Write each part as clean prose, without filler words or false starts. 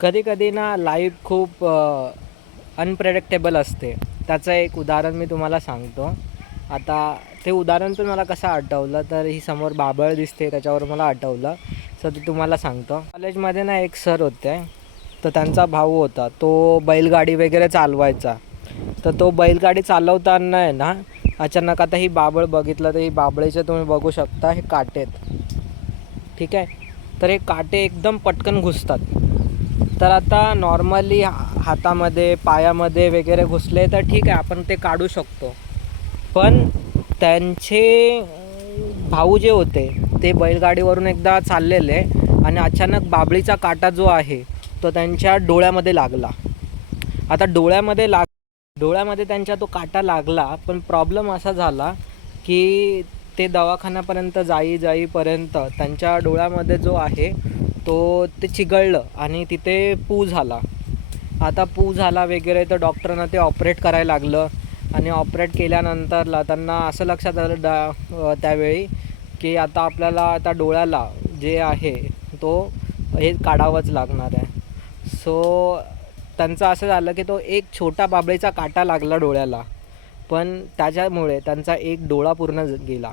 कधी-कधी ना लाईफ खूप अनप्रेडिक्टेबल असते. त्याचं एक उदाहरण मी तुम्हाला सांगतो. आता ते उदाहरण पण मला कसं आठवलं, तर ही समोर बाबळ दिसते त्याच्यावर मला आठवलं. सो ते तुम्हाला सांगतो. कॉलेजमध्ये ना एक सर होते. तर त्यांचा भाऊ होता. तो बैलगाडी वगैरे चालवायचा. तर तो बैलगाडी चालवताना आहे ना, अचानक आता ही बाबळ बघितलं तर ही बाबळीचे तुम्ही बघू शकता हे काटे आहेत. ठीक आहे. तर हे काटे एकदम पटकन घुसतात. तर आता नॉर्मली हातामध्ये पायामध्ये वगैरे घुसले तर ठीक आहे, आपण ते काढू शकतो. पण त्यांचे भाऊ जे होते ते बैलगाडीवरून एकदा चाललेले आणि अचानक बाबळीचा काटा जो आहे तो त्यांच्या डोळ्यामध्ये लागला. आता डोळ्यामध्ये त्यांच्या तो काटा लागला, पण प्रॉब्लेम असा झाला की ते दवाखान्यापर्यंत जाईपर्यंत त्यांच्या डोळ्यामध्ये जो आहे तो ते चिघळलं आणि तिथे पू झाला. आता पू झाला वगैरे तर डॉक्टरांना ते ऑपरेट करायला लागलं आणि ऑपरेट केल्यानंतरला त्यांना असं लक्षात आलं त्यावेळी की आता आपल्याला आता डोळ्याला जे आहे तो हे काढावंच लागणार आहे. सो त्यांचं असं झालं की तो एक छोटा बाबळीचा काटा लागला डोळ्याला, पण त्याच्यामुळे त्यांचा एक डोळा पूर्ण गेला.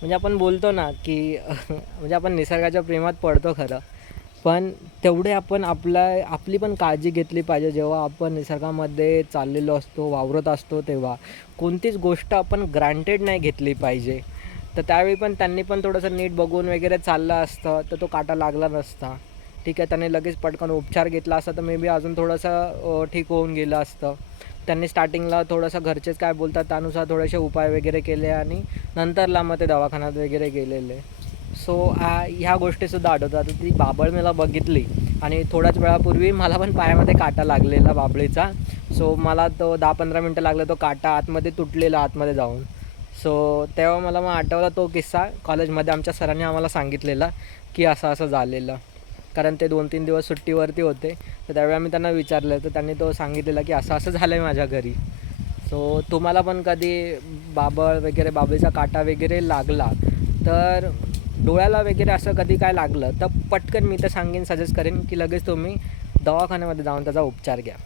म्हणजे आपण बोलतो ना की म्हणजे आपण निसर्गाच्या प्रेमात पडतो खरं, पण तेवढे आपण आपली पण काळजी घेतली पाहिजे. जेव्हा आपण निसर्गामध्ये चाललेलो असतो, वावरत असतो, तेव्हा कोणतीच गोष्ट आपण ग्रांटेड नाही घेतली पाहिजे. तर त्यावेळी पण त्यांनी पण थोडंसं नीट बघून वगैरे चाललं असतं तर तो काटा लागला नसता. ठीक आहे, त्याने लगेच पटकन उपचार घेतला असता तर मे बी अजून थोडंसं ठीक होऊन गेलं असतं. त्यांनी स्टार्टिंगला थोडंसं घरचेच काय बोलतात त्यानुसार थोडेसे उपाय वगैरे केले आणि नंतरला मग ते दवाखान्यात वगैरे गेलेले. सो ह्या गोष्टीसुद्धा आठवतात. ती बाबळ मला बघितली आणि थोड्याच वेळापूर्वी मला पण पायामध्ये काटा लागलेला बाबळीचा. सो मला तो 10-15 मिनटं लागलं तो काटा आतमध्ये तुटलेला आतमध्ये जाऊन. सो तेव्हा मला मग आठवला तो किस्सा. कॉलेजमध्ये आमच्या सरांनी आम्हाला सांगितलेला की असं असं झालेलं. कारण ते 2-3 दिवस सुट्टीवरती होते. तर त्यावेळी आम्ही त्यांना विचारलं तर त्यांनी तो सांगितलेला की असं असं झालं आहे माझ्या घरी. सो तुम्हाला पण कधी बाबळ वगैरे बाबळीचा काटा वगैरे लागला तर डोळ्याला वगैरे असं कधी काय लागलं तर पटकन मी तर सजेस्ट करेन की लगेच तुम्ही दवाखान्यामध्ये जाऊन त्याचा उपचार घ्या.